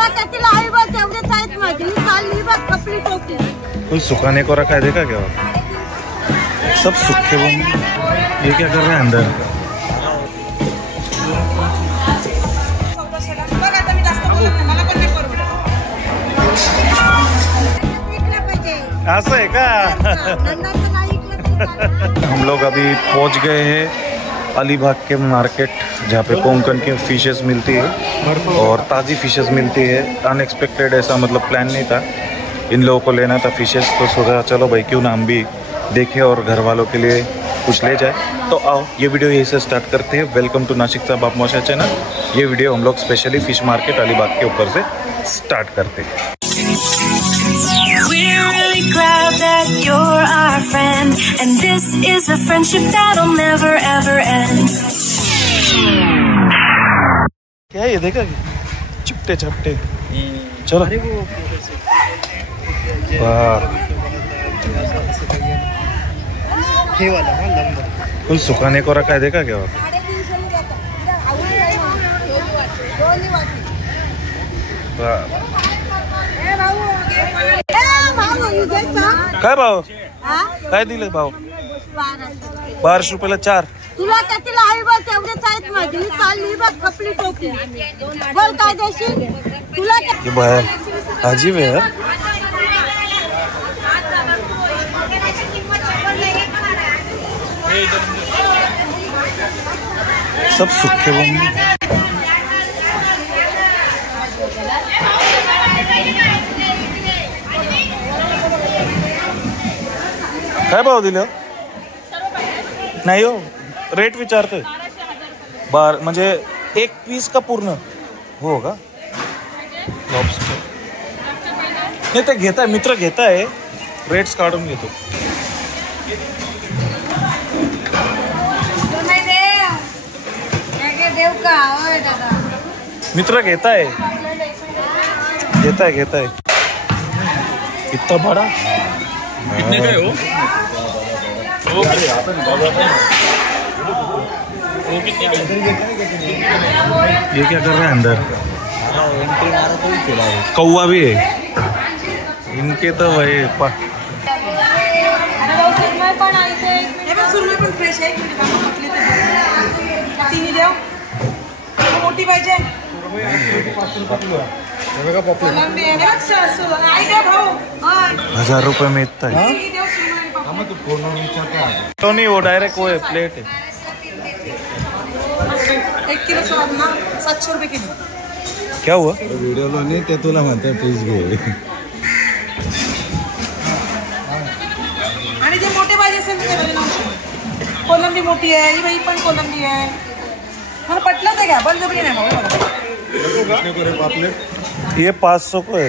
तुला किती लाई बघ तेवढेच आहेत माझी चालली बघ कपडी टोपी कोई सुखाने को रखा है देखा क्या सब सूखे वो ये क्या कर रहे हैं अंदर ऐसा है क्या हम लोग अभी पहुंच गए हैं अलीबाग के मार्केट जहाँ पे कोंकण की फिशेस मिलती है और ताज़ी फिशेस मिलती है। अनएक्सपेक्टेड ऐसा मतलब प्लान नहीं था, इन लोगों को लेना था फिशेस तो सोचा चलो भाई क्यों ना हम भी देखें और घर वालों के लिए कुछ ले जाए। तो आओ ये वीडियो यहीं से स्टार्ट करते हैं। वेलकम टू नासिकचा बाप मोशा चैनल। ये वीडियो हम लोग स्पेशली फिश मार्केट अलीबाग के ऊपर से स्टार्ट करते हैं। We're really glad that you're our friend, and this is a friendship that'll never ever end. क्या है ये देखा चिपटे चपटे चलो कुल सुखाने को रखा है देखा क्या काय भाव काय दिले भाव 12 रुपयाला 4 तुला किती लाई बघ तेवढेच आहेत माझी चालली बघ कपडी टोपी बोल काय देशील तुला ये बाहेर अजीब है यार। सब सूखे वो काय भाव दिले नाही हो रेट विचारते बार म्हणजे एक पीस का पूर्ण हो का लॉबस्टर नाही ते घेताय मित्र घेताय रेट्स काढून घेतो मित्र घेताय इतना बड़ा कितने का हो ये क्या कर रहे हैं अंदर कौवा भी है इनके तो भाई मोठी पाहिजे 1000 रुपए में इतना है तो नहीं वो डायरेक्ट वो है प्लेट है 1 किलो सोयाबीन 700 रुपये किलो क्या हुआ वीडियो लो नहीं ते तुला म्हणते प्लीज घे आणि जे मोठे पाहिजे असेल कोलंबी मोठी आहे ही बाई पण कोलंबी आहे मला पटलं ते घ्या बळजबरी नाही ये 500 को है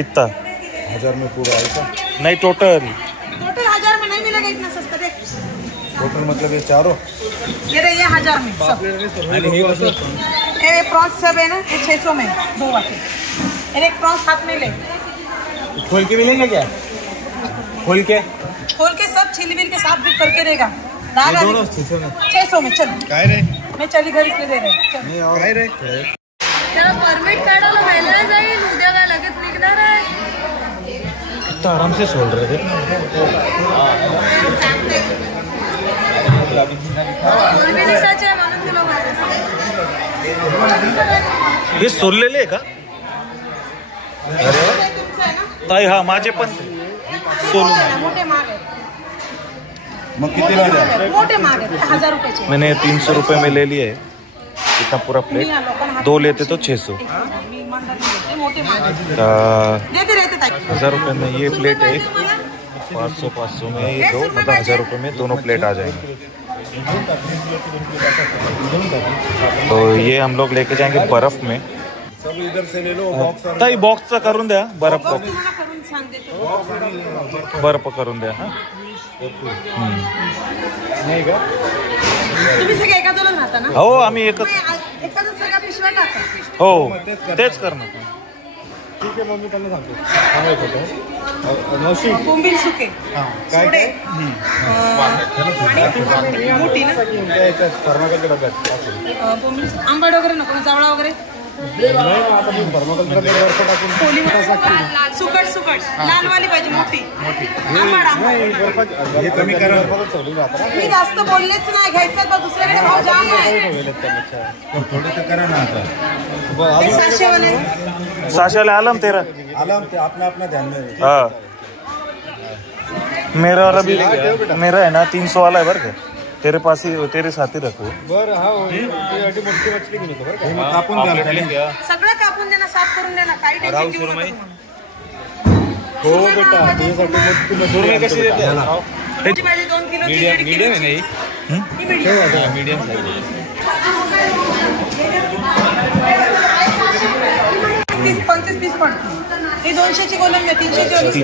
इतना 1000 में पूरा आएगा नहीं टोटल 1000 में नहीं मिलेगा इतना सस्ता देख टोटल मतलब ये चारों ये 1000 में सब ये प्रॉन्स सब है ना ये 600 में 2 वाटे एक प्रॉन्स हाथ में ले खोल के मिलेंगे क्या खोल के सब छिलबिल के साथ भी करके रहेगा 600 में चल काय रे मैं चली घर इसलिए दे रहे नहीं और काय रे त्याला परमिट काढायला व्हायला जाईल उद्या काय लगेच निघणार आहे कितना आराम से सोल रहे थे हे सोललेले का अरे ताई हा माझे पण सोलून मोठे माग आहेत मग किती लागले मोठे माग आहेत 1000 रुपयाचे मैंने 300 रुपए में ले लिया है इतना पूरा प्लेट 2 लेते तो 600 मोठे माग देते रहते ताई 1000 रुपए में ये प्लेट है 500 में ये 2 मतलब 1000 रुपए में दोनों प्लेट आ जाएंगे। तो ये हम लोग लेके जाएंगे बर्फ में सब इधर से ले लो बॉक्स ताई बॉक्सचा करून द्या बर्फ बर्फ करून द्या हा नाही का तुम्ही सगळे एकाच राहता ना हो आम्ही एकच सगळ्या पिशव्या टाका हो तेच करणार ठीक आहे मग मी त्यांना सांगतो नशी बोंबील सुके काय काय मोठी ना कर्नाटक डब्यात बोंबील आंबट वगैरे नको चावळा वगैरे सुकट सुकट लालवाली पाहिजे मोठी. आंबट आंबट. हे कमी करा. मी जास्त बोललेच नाही घ्यायचं तर दुसऱ्याकडे भाव जाम आहे. थोडं तर करा ना आता. हे 700 वाले. 700 वाले आलम तेरा. आलम ते अपना अपना ध्यान में. हाँ मेरा वाला भी मेरा है ना 300 वाला है बरं का. तेरे पास ही तेरे साथ ही रखो. बरं हा मोठी मछली घेऊन येतो बरं का. कापून घ्या. सगळं कापून देना साफ करून देना काही टेन्शन घेऊ नका. हो बेटा तुझ्यासाठी सुरमई कशी देते. माझे 2 किलो मीडियम आहे नाही मीडियम साईज. 35 पीस पडतो. हे 200 ची कोलंबी 300 ची.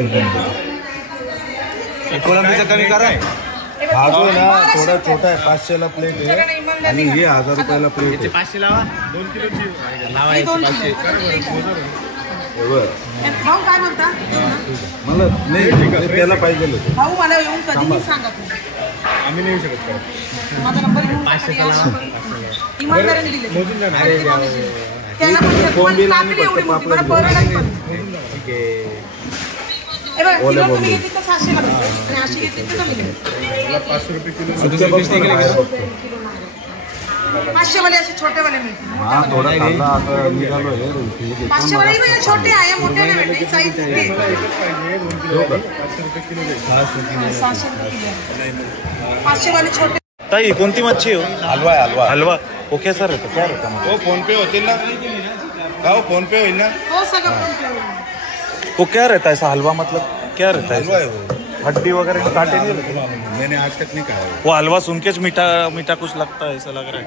कोलंबीचा कमी करा. हा जो ना थोडा छोटा आहे 500 ला प्लेट आहे आणि हे 1000 रुपयाला प्लेट आहे. 500 लावा. 2 किलोची लावा. भाऊ काय म्हणता. मला नाही त्याला पाहिजे भाऊ मला येऊन कधी मी सांगा तुम्ही. आम्ही नाही येऊ शकत का. माझा नंबर घेऊन इमानदारीने दिले. त्याला म्हणजे कापली एवढी मोठी मला परवडत पण. हे बघा किलो तुम्ही घेतली तर 700 ला बसेल आणि अशी घेतली तर कमी घेईल. 500 रुपये किलो. 500 वाले असे छोटे वाले मिळतील. हा थोडा खाल्ला आता निघालो आहे. 500 वाले भी छोटे आहे मोठे नाही भेटले साईज ते. 500 रुपये किलो. 600 रुपये किलो. 500 वाले छोटे. ताई कोणती मच्छी हो. हलवा आहे हलवा. हलवा वो कैसा रहता क्या रहता. हो फोन पे होतील ना. हो फोन पे होईल ना. हो सगळं पण वो क्या रहता है ऐसा हलवा मतलब क्या रहता हलवा है. है वो. हड्डी वगैरह काटे नहीं रहते. मैंने आज तक नहीं खाया. वो हलवा सुन के मीठा मीठा कुछ लगता है ऐसा लग रहा है.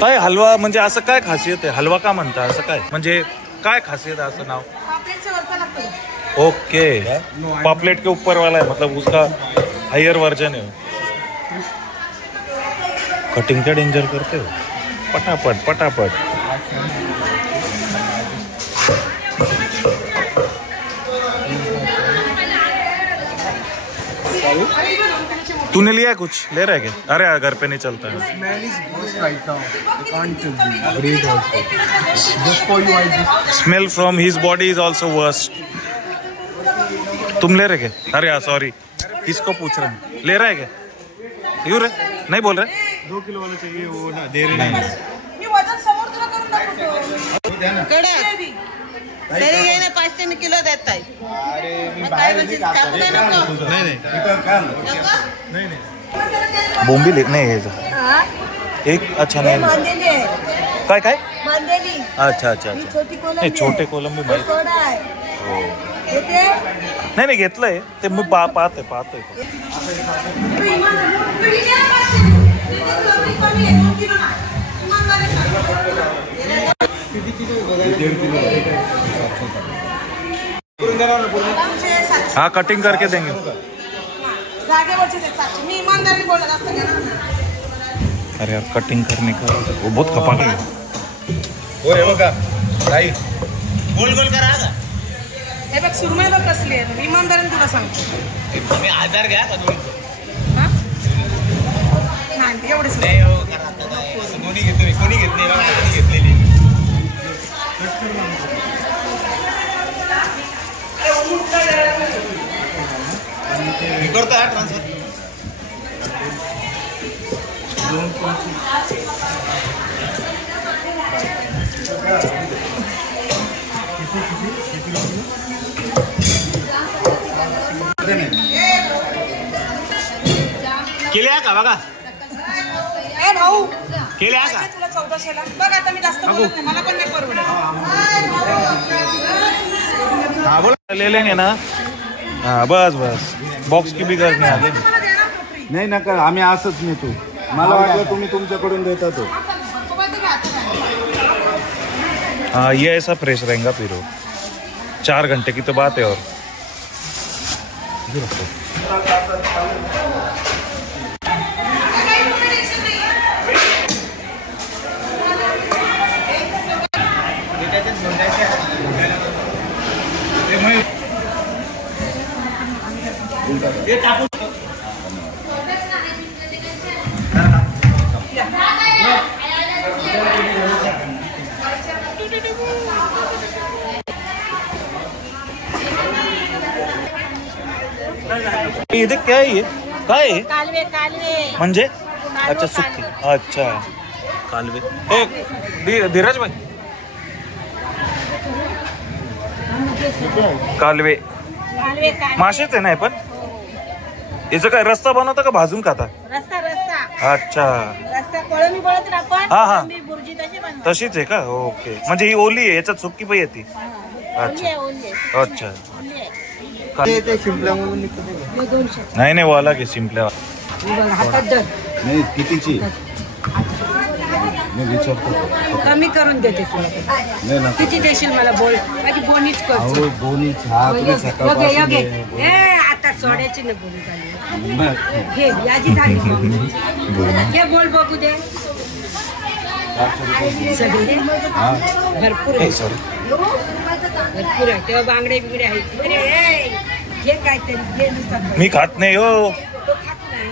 काय हलवा म्हणजे असं काय खासियत आहे. हलवा का म्हणता असं काय म्हणजे काय खासियत है असं नाव. पापलेटचं वरचा लागतो. ओके पापलेट के ऊपर वाला है मतलब उसका हायर वर्जन है. कटिंग क्या डेंजर करते हो. पटापट पटापट. तूने लिया कुछ ले रहा है क्या. अरे घर पे नहीं चलता है. Smell from his body is also worst. तुम ले रहे क्या. अरे सॉरी किसको पूछ रहे हैं. ले रहा है क्या. यू रे नहीं बोल रहे. 2 किलो वाला चाहिए वो ना दे रहे नहीं. मी वजन समोर तुला करून दाखवतो. कडे तरी घे ना 500 किलो देत आहे. काय म्हणजे कापू नाही नको. नाही बोंबील एक नाही घ्यायचं. एक अच्छा नाही काय काय. अच्छा अच्छा अच्छा नाही छोटे कोलंबी माहिती. हो नाही नाही घेतलंय ते मी पाहतोय. हाँ कटिंग करके देंगे. मी ईमानदारी बोलत असतं ना. अरे यार कटिंग करने का वो बहुत खपा गई. हो हे बघा ताई गोल गोल करा का. हे बघ सुरमई बघ कसली आहे. इमानदारीने तुला सांगतो. तुम्ही 1000 घ्या का 200. नाही एवढेच नाही हो करा आता दोन्ही घेतो. कोणी घेत नाही कोणी घेतलेली. मी करतो ट्रान्सफर. केल्या का बघा. ए भाऊ केल्या का. तुला 1400 ला बघ. आता मी जास्त बोलत नाही. मला पण नाही परवडत. हाँ बोला ले लेंगे ना. हाँ बस बस बॉक्स की भी गरज नहीं आगे. नाही नका आम्ही असंच नेतो. मला वाटलं तुम्ही तुमच्याकडून देता तो. हाँ ये ऐसा फ्रेश रहेगा फिर 4 घंटे की तो बात है. और ये टाकू. इथे क्या आहे हे? काय आहे? कालवे कालवे म्हणजे अच्छा सुक्की अच्छा कालवे धीरज भाई कालवे कालवे मासेच आहे ना हे पण याचं काय रस्ता बनवता का भाजून खाता रस्ता रस्ता अच्छा रस्ता कोळंबी बोलत ना आपण हा, हा. कोळंबी बुर्जी तशी बनवतो. तशीच आहे का ओके म्हणजे ही ओली आहे याच्यात सुक्की पण येते ओली आहे, ओली आहे, अच्छा ओली आहे. ते शिंपल्यामधून निघतं ते. हे 200. नाही नाही वाला की शिंपल्या हातात धर. नाही कितीची मी विचारतो कमी करून देते तुला ते. नाही ना किती देशील मला बोल माझी बोनीच कर अहो दोन्ही चहा तुम्ही योगे सकाळपासून योगे दे. ए आता सोड्याची नाही बोलू झाली बरं. घे याची झाली घे बोल बघू दे 400 रुपये. सगळी दे. हा भरपूर आहे सॉरी भरपूर आहे तेव्हा बांगडे बिगडे आहेत अरे ए, घे काहीतरी घे नुसतं मी खात नाही हो तो खात नाही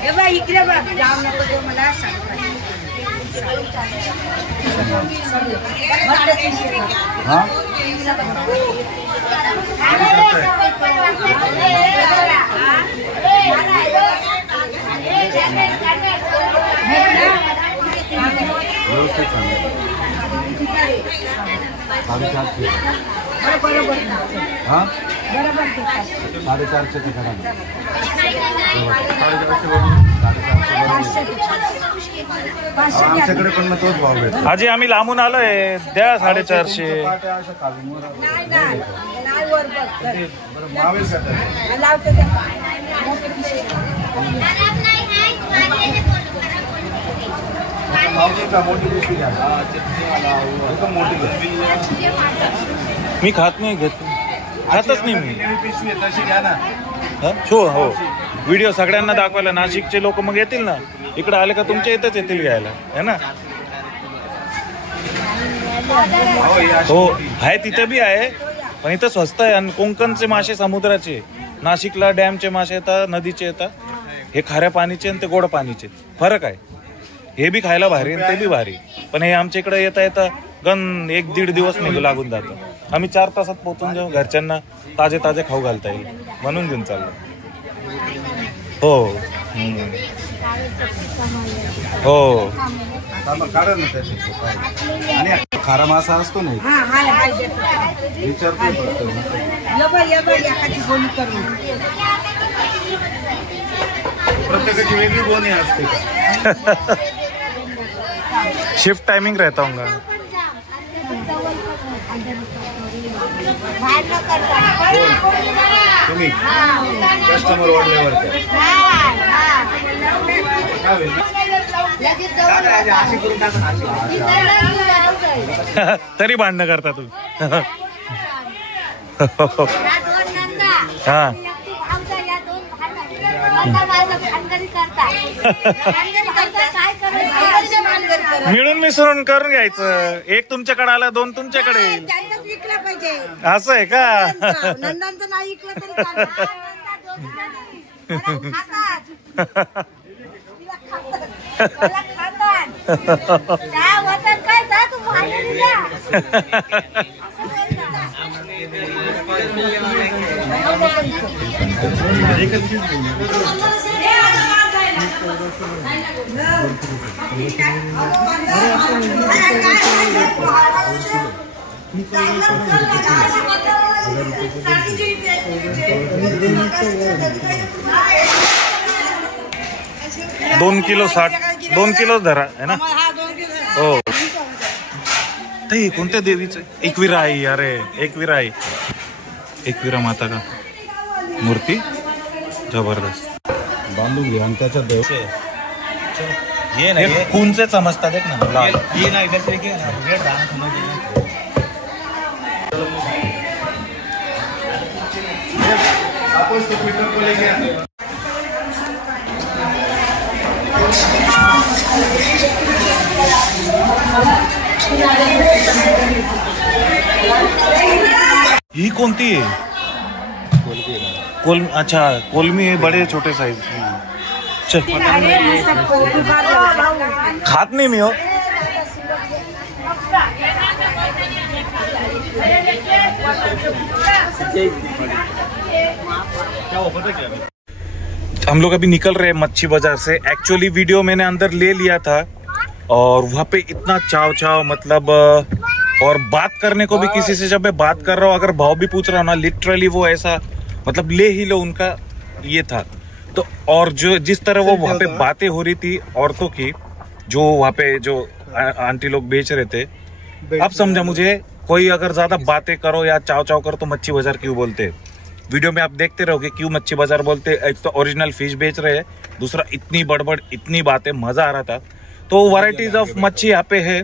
हे बघ इकडे बघ जाऊ नको तो मला सांग हा व्यवस्थित सांगा 450 हा 450 ते करा ना. 450 आमच्याकडे पण मग तोच भाव भेटतो आजी आम्ही लांबून आलोय द्या 450 बरं मावेल का त्याला? लावतो मावशी का मोठी पिशवी घ्या एकदम मोठी घ्या मी खात नाही घेत खातच नाही मी पिशवी आहे तशी घ्या ना हा? हो हो व्हिडिओ सगळ्यांना दाखवायला नाशिकचे लोक मग येतील ना इकडे आले का तुमच्या इथंच येतील घ्यायला है ना हो आहे तिथे बी आहे पण इथं स्वस्त आहे आणि कोकणचे मासे समुद्राचे नाशिकला डॅमचे मासे येतात नदीचे येतात हे खाऱ्या पाणीचे आणि ते गोड पाणीचे फरक आहे हे बी खायला भारी आणि ते बी भारी पण हे आमच्या इकडे येता येता गण 1-1.5 दिवस निघू लागून जातं आम्ही 4 तासात पोहोचून जाऊ घरच्यांना ताजे ताजे खाऊ घालता येईल म्हणून घेऊन चाललो हो हो काढा ना त्याचे आणि खारा मासा असतो ना हा हाय हाय देतो विचारतो फक्त ये बघ एखादी गोळी करून प्रत्येकाची वेगळी गोणी असते का? शिफ्ट टाइमिंग रहता होगा तुम्ही कस्टमर वाढल्यावर तरी भांडणं करता तुम्ही हा मिळून मिसळून करून घ्यायचं एक तुमच्याकडे आला 2 तुमच्याकडे येईल विकला पाहिजे असं आहे का नंदांचं नाही विकलं तरी चालेल. दोन किलो 2 धरा है ना हो ते कोणत्या देवीचं एकविरा आई अरे एकविरा आई एकविरा माता का मूर्ती जबरदस्त बांधून घ्या आणि त्याच्यात देव ये ना हे कोणचे समजतात एक ना लाल ये ना इधर से क्या ना रेड दाना समझ ही कोणती आहे अच्छा कोलमी है बड़े छोटे साइज चल खात नहीं मी हो हम लोग अभी निकल रहे हैं मच्छी बाजार से। एक्चुअली वीडियो मैंने अंदर ले लिया था और वहाँ पे इतना चाव मतलब और बात करने को भी किसी से जब मैं बात कर रहा हूँ, अगर भाव भी पूछ रहा हूँ ना, लिटरली वो ऐसा मतलब ले ही लो उनका ये था। तो और जो जिस तरह वो वहाँ पे बातें हो रही थी औरतों की, जो वहाँ पे जो आंटी लोग बेच रहे थे, अब समझा मुझे कोई अगर ज्यादा बातें करो या चाव चाव करो तो मच्छी बाजार क्यों बोलते। वीडियो में आप देखते रहोगे क्यों मच्छी बाजार बोलते। एक तो ओरिजिनल फिश बेच रहे हैं, दूसरा इतनी बड़बड़ इतनी बातें, मजा आ रहा था। तो वैरायटीज ऑफ मच्छी यहाँ पे है,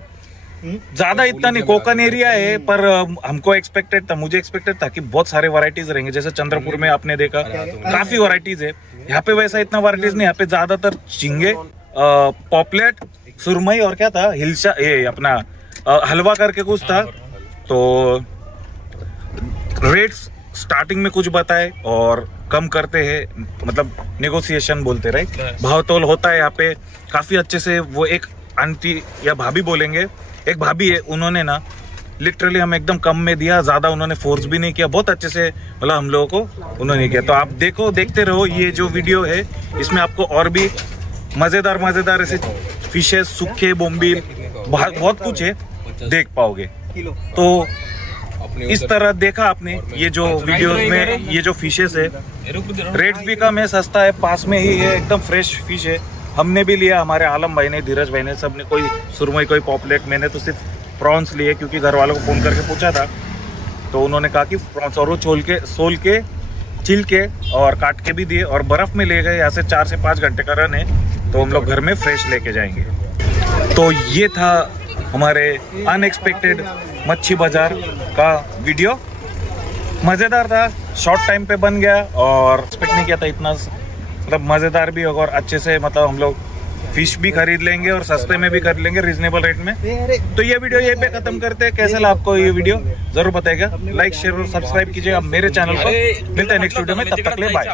ज्यादा इतना नहीं, कोकन एरिया है, पर हमको एक्सपेक्टेड था, मुझे एक्सपेक्टेड था कि बहुत सारे वैरायटीज रहेंगे। जैसे चंद्रपुर में आपने देखा काफी वैरायटीज है, यहाँ पे वैसा इतना वैरायटीज नहीं। यहाँ पे ज्यादातर झींगे, पॉपलेट, सुरमई और क्या था, हिलसा, ये अपना हलवा करके कुछ था। तो रेट्स स्टार्टिंग में कुछ बताए और कम करते हैं, मतलब नेगोशिएशन बोलते रहे, भाव तोल होता है यहाँ पे काफी अच्छे से। वो एक आंटी या भाभी बोलेंगे, एक भाभी है, उन्होंने ना लिटरली हम एकदम कम में दिया, ज्यादा उन्होंने फोर्स भी नहीं किया, बहुत अच्छे से बोला हम लोगों को उन्होंने किया। तो आप देखते रहो ये जो वीडियो है, इसमें आपको और भी मजेदार ऐसे फिशेस, सूखे बोम्बिल, बहुत कुछ है, देख पाओगे। तो इस तरह देखा आपने ये जो वीडियोस में ये जो फिशेस है, रेट्स भी कम है, सस्ता है, पास में ही है, एकदम फ्रेश फिश है। हमने भी लिया, हमारे आलम भाई ने, धीरज भाई ने, सबने, कोई सुरमई कोई पॉपलेट, मैंने तो सिर्फ प्रॉन्स लिए क्योंकि घर वालों को फोन करके पूछा था, तो उन्होंने कहा कि प्रॉन्स, और वो सोल के छिल के और काट के भी दिए और बर्फ में ले गए। यहाँ से 4 से 5 घंटे का रन है, तो हम लोग घर में फ्रेश लेके जाएंगे। तो ये था हमारे अनएक्सपेक्टेड मच्छी बाजार का वीडियो, मज़ेदार था, शॉर्ट टाइम पे बन गया और एक्सपेक्ट नहीं किया था इतना मतलब मज़ेदार भी होगा और अच्छे से, मतलब हम लोग फिश भी खरीद लेंगे और सस्ते में भी खरीद लेंगे, रीजनेबल रेट में। तो ये वीडियो यहीं पे खत्म करते हैं। कैसा लगा आपको ये वीडियो जरूर बताइएगा, लाइक शेयर और सब्सक्राइब कीजिएगा मेरे चैनल को। मिलते हैं नेक्स्ट वीडियो में, तब तक के लिए बाय।